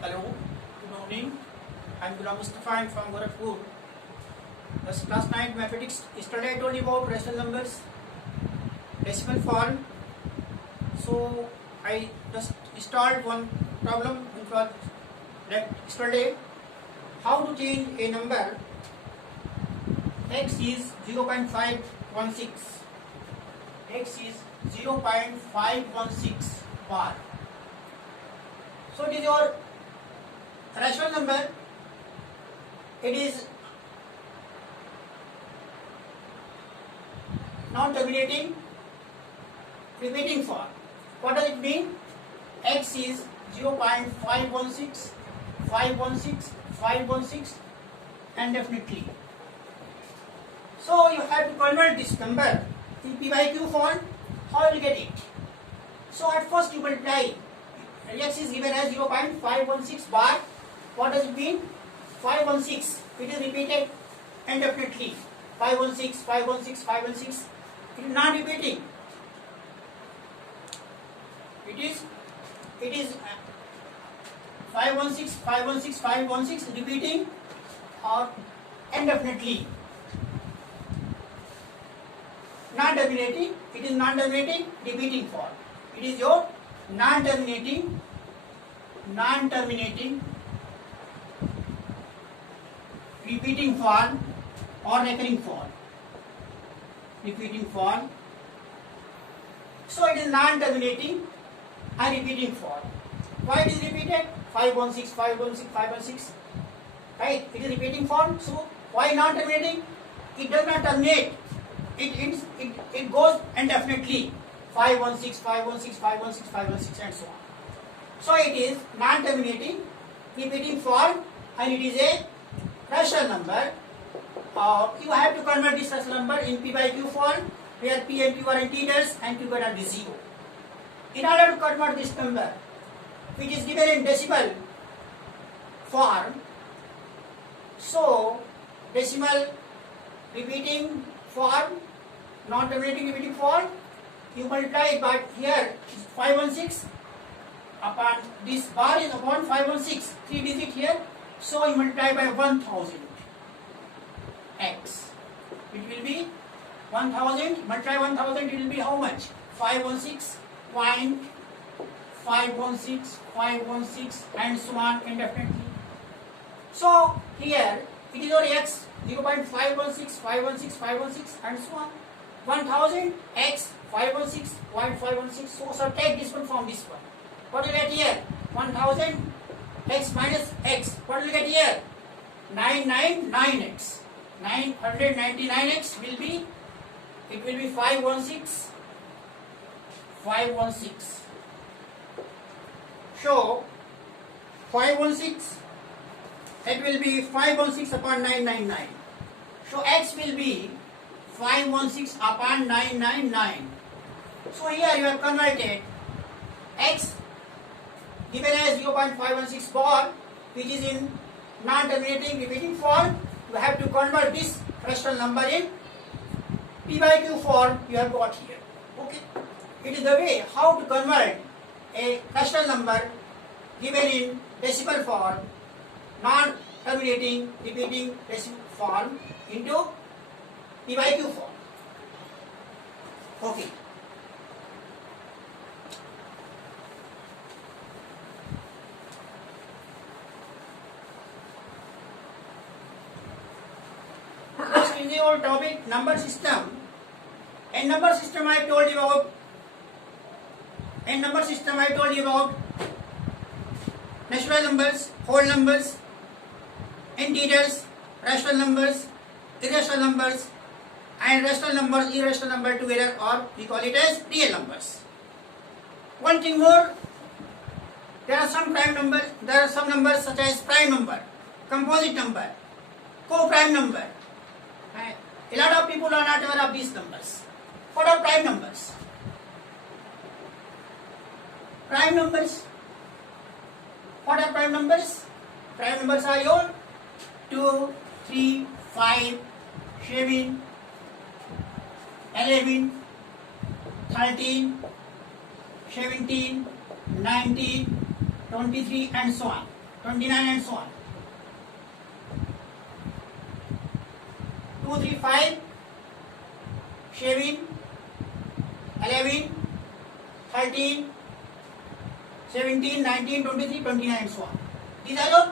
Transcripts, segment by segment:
Hello, good morning. I'm Ghulam Mustafa. I'm from Gorakhpur. Last night mathematics. Yesterday I told you about rational numbers, decimal form. So I just installed one problem which was left yesterday. How to change a number x is 0.516. X is 0.516 bar. So it is your rational number. It is non-terminating repeating form. What does it mean? X is 0.516, 516, 516 and definitely. So you have to convert this number in P by Q form. How will you get it? So at first you multiply. X is given as 0.516 bar. What does it mean? 516. It is repeated indefinitely. 516, 516, 516. It is not repeating. It is 516, 516, 516 repeating or indefinitely. Non-terminating. It is non-terminating repeating form. It is your non-terminating repeating form or recurring form. Repeating form. So it is non-terminating and repeating form. Why it is repeated? 516, 516, 516. Right? It is repeating form. So why non-terminating? It does not terminate. It goes indefinitely. 516, 516, 516, 516 and so on. So it is non-terminating repeating form and it is a rational number. You have to convert this rational number in P by Q form where P and Q are integers and Q are 0. In order to convert this number which is given in decimal form, so decimal repeating form, non-terminating repeating form, you multiply it by here 516 upon this bar is upon 516, 3 digit here, so you multiply by 1000 x. It will be 1000, multiply 1000, it will be how much? 516.516, 516 and so on indefinitely. So here it is your x 0.516, 516, 516 and so on. 1000 x 516.516. So subtract this one from this one. What will you get here? 1000 x minus x. What will you get here? 999x. 999x will be, it will be 516. 516. So 516, it will be 516 upon 999. So x will be 516 upon 999. So here you have converted x given as 0.516 bar, which is in non-terminating repeating form. You have to convert this rational number in P by Q form you have got here. Okay. It is the way how to convert a rational number given in decimal form, non-terminating repeating decimal form into P by Q form. Okay. Next is your topic number system. In number system I told you about. In number system I told you about natural numbers, whole numbers, integers, rational numbers, irrational numbers, and rational numbers, irrational number together, or we call it as real numbers. One thing more, there are some prime numbers, there are some numbers such as prime number, composite number, co-prime number. A lot of people are not aware of these numbers. What are prime numbers? Prime numbers. What are prime numbers? Prime numbers are your 2, 3, 5, 7, 11, 13, 17, 19, 23 and so on. 29 and so on. 2, 3, 5, 7, 11, 13, 17, 19, 23, 29 and so on. These are your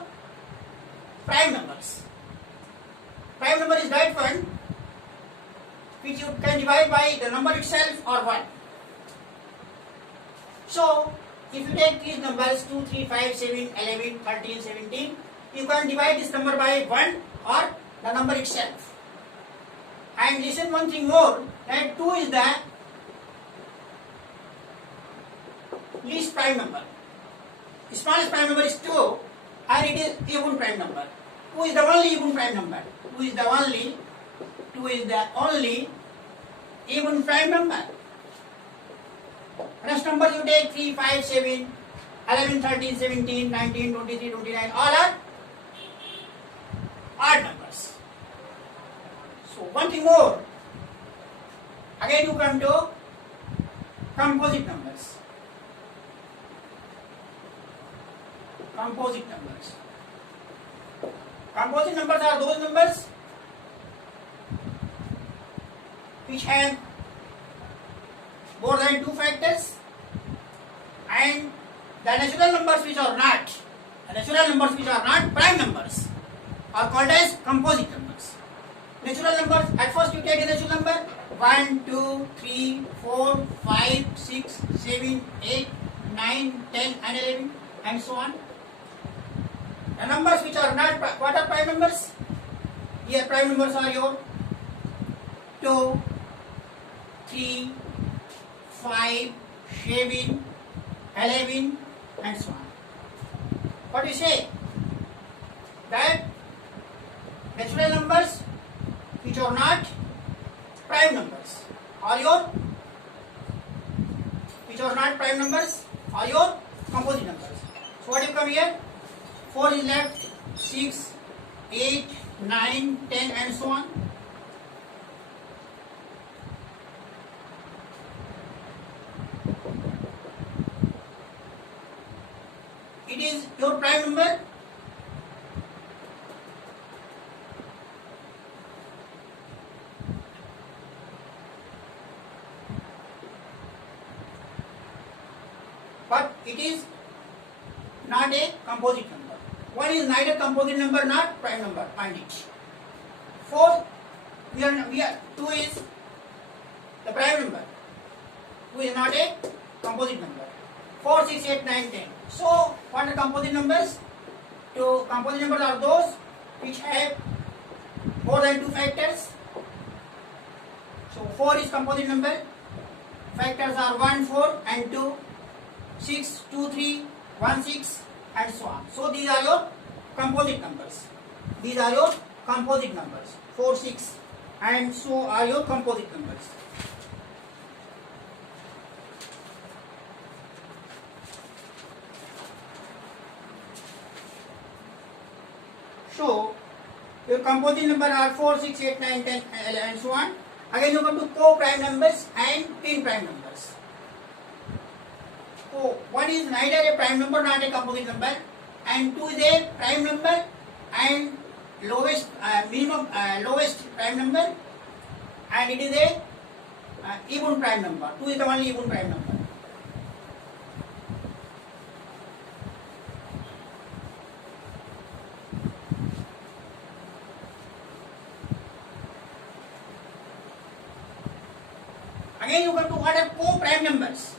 prime numbers. Prime number is that one which you can divide by the number itself or 1. So, if you take these numbers 2, 3, 5, 7, 11, 13, 17, you can divide this number by 1 or the number itself. And listen one thing more, that 2 is the least prime number. The smallest prime number is 2 and it is even prime number. 2 is the only even prime number. 2 is the only even prime number. Rest numbers you take 3, 5, 7, 11, 13, 17, 19, 23, 29, all are odd numbers. So one thing more, again you come to composite numbers. Composite numbers. Composite numbers are those numbers which have more than 2 factors, and the natural numbers which are not prime numbers are called as composite numbers. Natural numbers, at first you take a natural number 1, 2, 3, 4, 5, 6, 7, 8, 9, 10 and 11 and so on. The numbers which are not, what are prime numbers? Here prime numbers are your 2, 3, 5, 7, 11 and so on. What do you say? That natural numbers which are not prime numbers are your composite numbers. So what do you come here? 4 is left, 6, 8, 9, 10 and so on. It is your prime number. But it is not a composite number. One is neither composite number nor prime number. Find it. 4, we are 2 is the prime number. 2 is not a composite number. 4, 6, 8, 9, 10. So, what are composite numbers? Composite numbers are those which have more than 2 factors. So, 4 is composite number. Factors are 1, 4 and 2, 6, 2, 3, 1, 6 and so on. So, these are your composite numbers. 4, 6 and so are your composite numbers. So, your composite number are 4, 6, 8, 9, 10 and so on. Again you come to co-prime numbers and in-prime numbers. So, one is neither a prime number nor a composite number, and 2 is a prime number and lowest prime number, and it is a even prime number. 2 is the only even prime number. Again you come to what are co-prime numbers.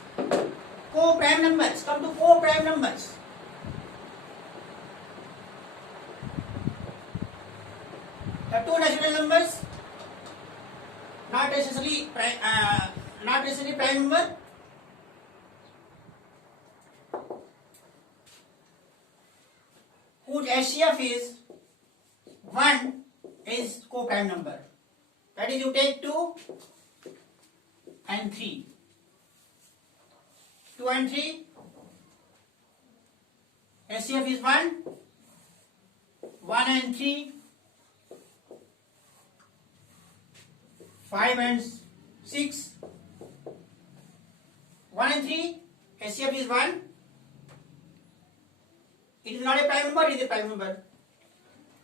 Co-prime numbers. Come to co-prime numbers. The two natural numbers, not necessarily prime number, whose HCF is 1 is co-prime number. That is, you take 2 and 3. 2 and 3, HCF is 1, 1 and 3, 5 and 6, 1 and 3, HCF is 1, It is not a prime number, it is a prime number.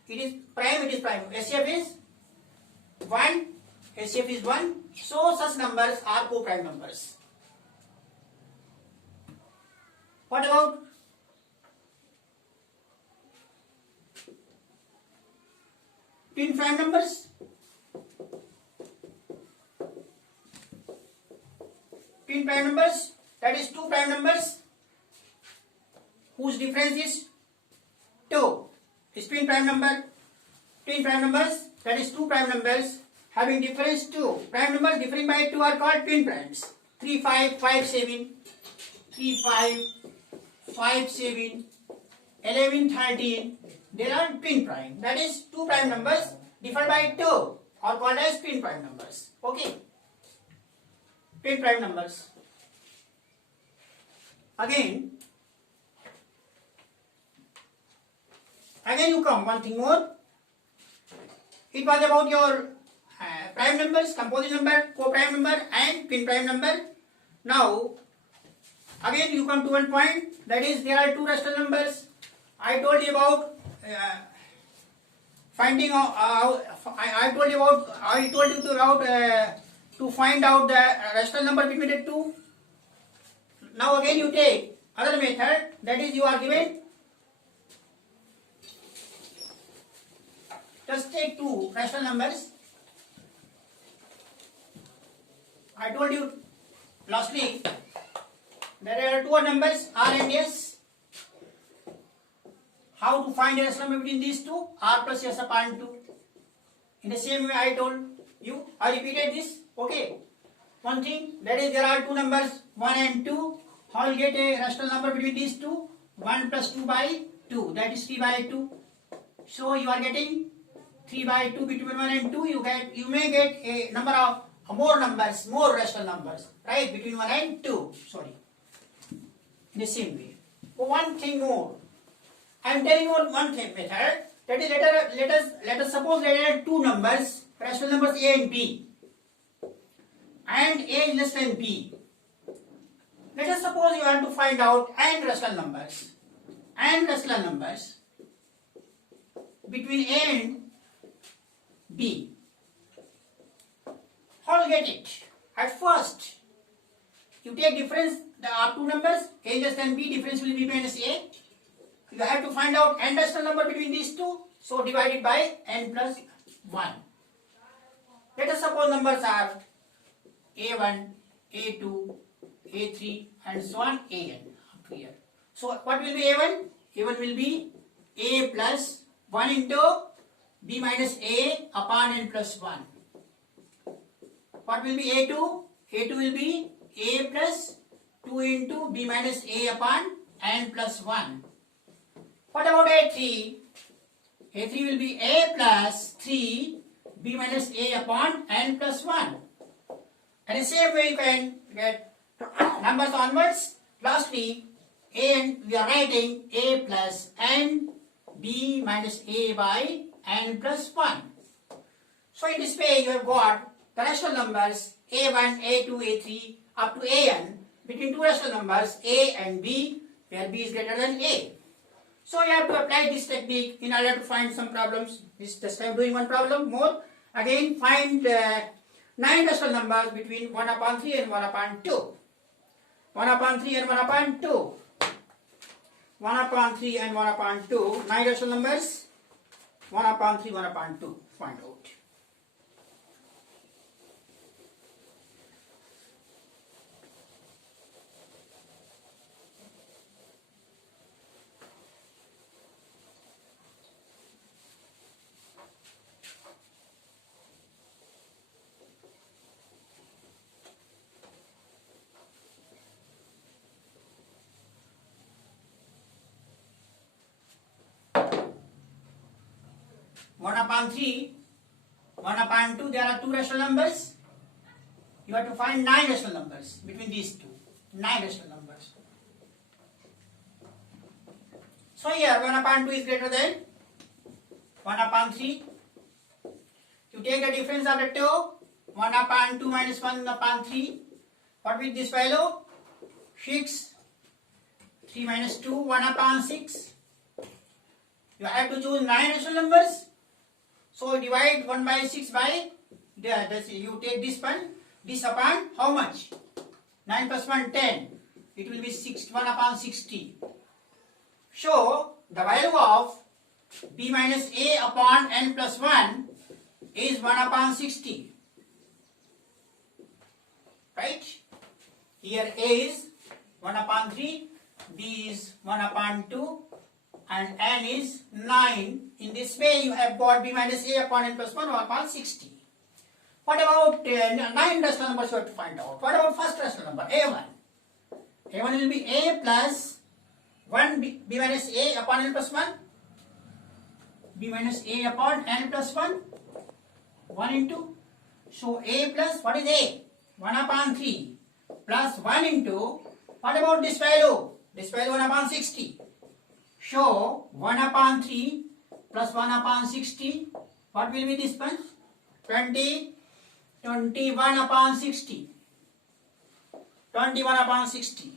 It is prime, HCF is 1, HCF is 1. So such numbers are co-prime numbers. What about twin prime numbers? Twin prime numbers, that is two prime numbers whose difference is 2. Is twin prime number. Twin prime numbers, that is two prime numbers having difference 2. Prime numbers differing by 2 are called twin primes. 3, 5, 5, 7, 3, 5, 5, 7, 11, 13. They are twin prime. That is two prime numbers differ by 2 are called as twin prime numbers. Okay. Twin prime numbers. Again you come one thing more. It was about your prime numbers, composite number, co-prime number and twin prime number. Now again you come to one point, that is there are two rational numbers. I told you about finding out. I told you about to find out the rational number between the two. Now again you take other method, that is you are given. Just take two rational numbers. I told you lastly there are two numbers R and S. How to find a rational number between these two? R plus S upon 2. In the same way I told you, I repeated this. Okay. One thing, that is there are two numbers 1 and 2. How you get a rational number between these two? 1 plus 2 by 2, that is 3 by 2. So you are getting 3 by 2 between 1 and 2. You may get a number of more rational numbers, right? Between 1 and 2. Sorry. In the same way. One thing more. I am telling you one thing method. That is let us suppose there are two numbers, rational numbers A and B, and A is less than B. Let us suppose you want to find out n rational numbers between A and B. How to get it? At first, you take difference. There are two numbers, A less than B. Difference will be minus A. You have to find out n rational number between these two. So divided by n plus 1. Let us suppose numbers are A1, A2, A3 and so on An up to here. So what will be A1? A1 will be A plus 1 into B minus A upon n plus 1. What will be A2? A2 will be A plus 2 into B minus A upon n plus 1. What about A3? A3 will be A plus 3 B minus A upon n plus 1. And the same way you can get numbers onwards. Lastly, and we are writing A plus n B minus A by n plus 1. So in this way you have got the rational numbers A1, A2, A3 up to An between two rational numbers A and B, where B is greater than A. So you have to apply this technique in order to find some problems. This time doing one problem more. Again find 9 rational numbers between 1 upon 3 and 1 upon 2. 1 upon 3 and 1 upon 2. 1 upon 3 and 1 upon 2. 9 rational numbers. 1 upon 3, 1 upon 2. Find out. One upon 3, 1 upon 2, there are two rational numbers. You have to find 9 rational numbers between these two. 9 rational numbers. So here 1 upon 2 is greater than 1 upon 3. You take the difference of the two. 1 upon 2 minus 1 upon 3. What will this value? 6. 3 minus 2, 1 upon 6. You have to choose 9 rational numbers. So you divide 1 by 6 by, you take this one, this upon how much? 9 plus 1, 10. It will be 1 upon 60. So the value of b minus a upon n plus 1 is 1 upon 60. Right? Here a is 1 upon 3, b is 1 upon 2, and n is 9. In this way you have got b minus a upon n plus 1 upon 60. What about 9 rational numbers you have to find out? What about first rational number, a1? a1 will be a plus 1 b minus a upon n plus 1. b minus a upon n plus 1. 1 into. So a plus, what is a? 1 upon 3 plus 1 into, what about this value? This value 1 upon 60. So 1 upon 3 plus 1 upon 60, what will be this one? 21 upon 60. 21 upon 60.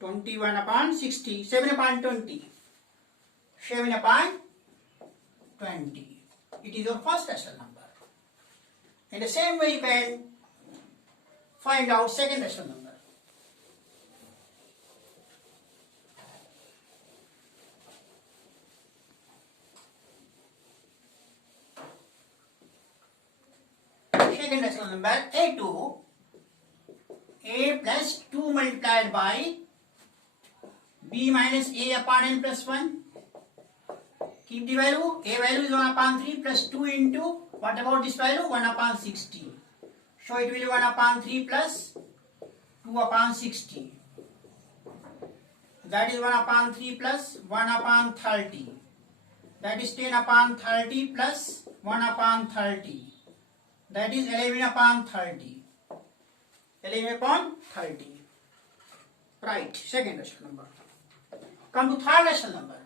21 upon 60. 7 upon 20. 7 upon 20. It is your first rational number. In the same way you can find out second rational number. Second rational number, a2, a plus 2 multiplied by b minus a upon n plus 1. Keep the value, a value is 1 upon 3 plus 2 into, what about this value? 1 upon 60. So it will be 1 upon 3 plus 2 upon 60. That is 1 upon 3 plus 1 upon 30. That is 10 upon 30 plus 1 upon 30. That is 11 upon 30. 11 upon 30. Right, second rational number. Come to third rational number.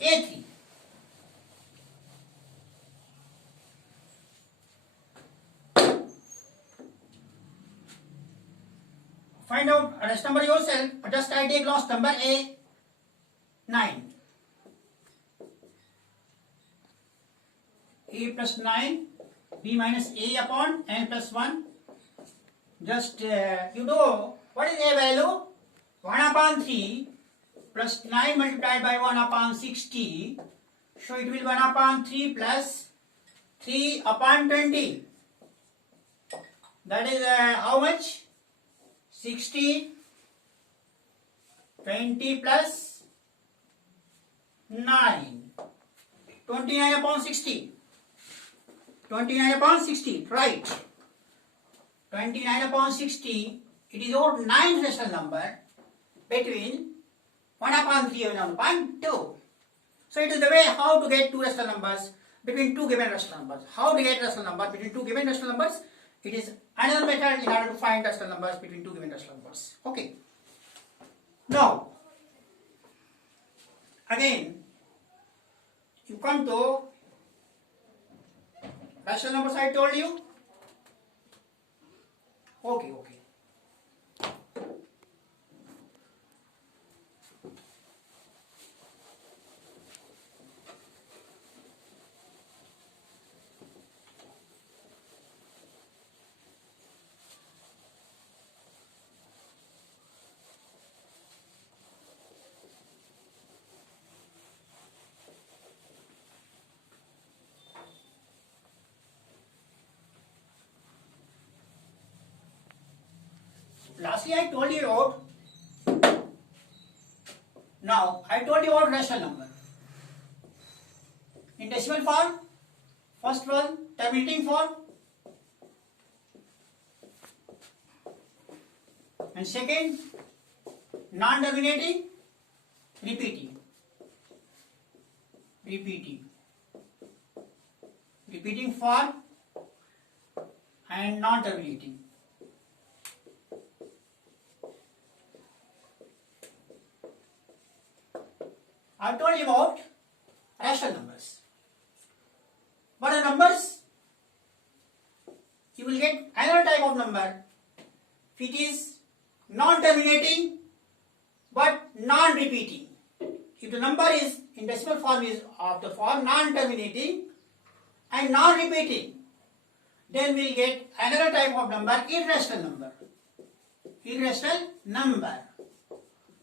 A3. Find out a rational number yourself. Just I take last number A9. A plus 9, b minus a upon n plus 1. Just you know what is a value? 1 upon 3 plus 9 multiplied by 1 upon 60. So it will be 1 upon 3 plus 3 upon 20. That is how much? 60. 20 plus 9. 29 upon 60. 29 upon 60, right. 29 upon 60, it is our ninth rational number between 1 upon 3 and 1 upon 2. So it is the way how to get two rational numbers between two given rational numbers. How to get rational number between two given rational numbers? It is another method in order to find rational numbers between two given rational numbers. Okay. Now, again, you come to rational numbers I told you. Okay. Lastly, I told you about, now I told you about rational number. In decimal form, first one, terminating form, and second, non-terminating, repeating. Repeating form and non-terminating. I told you about rational numbers. What are numbers? You will get another type of number. If it is non-terminating, but non-repeating. If the number is in decimal form is of the form non-terminating and non-repeating, then we will get another type of number, irrational number. Irrational number,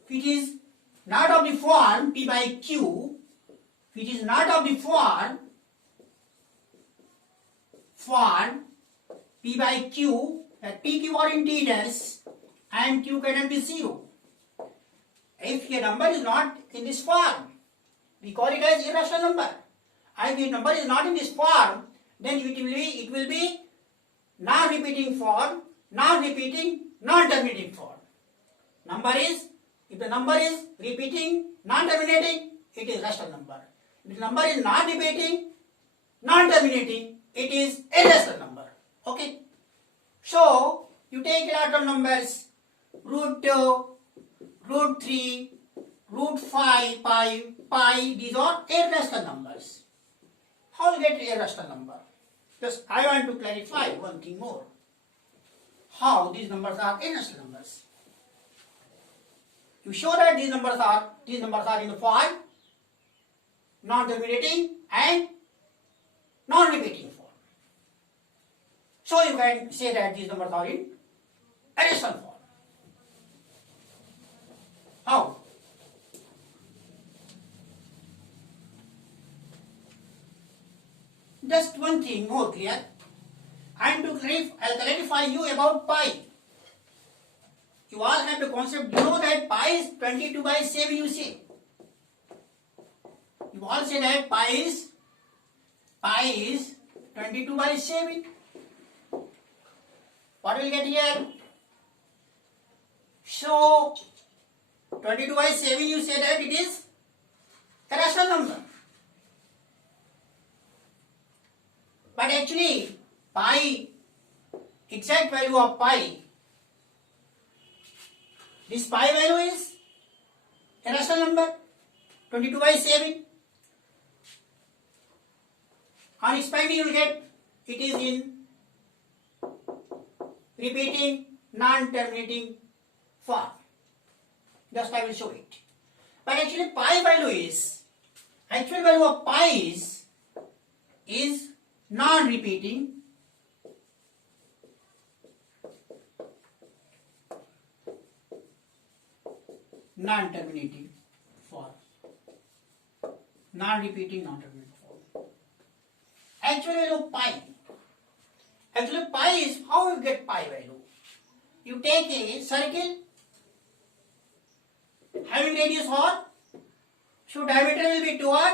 which is not of the form P by Q, which is not of the form P by Q, that P, Q are integers and Q cannot be 0. If a number is not in this form, we call it as irrational number. And if a number is not in this form, then it will be non-repeating form, non-repeating, non-terminating form. If the number is repeating, non-terminating, it is rational number. If the number is non-repeating, non-terminating, it is irrational number. Okay? So, you take a lot of numbers, root 2, root 3, root 5, pi, these are irrational numbers. How to get irrational number? Just I want to clarify one thing more. How these numbers are irrational numbers. You show that these numbers are in the form non-terminating and non-repeating form. So you can say that these numbers are in irrational form. How? Just one thing more clear. I am to clarify you about pi. You all have the concept, you know that pi is 22 by 7 you say. You all say that pi is 22 by 7. What will get here? So 22 by 7 you say that it is a rational number. But actually pi, exact value of pi, this pi value is a rational number, 22 by 7. On expanding you will get it is in repeating, non-terminating form. Just I will show it. But actually pi value is, actual value of pi is non-repeating, non-terminating form. Non-repeating, non-terminating form. Actual value of pi. Actually pi is, how you get pi value? You take a circle having radius r, so diameter will be 2r,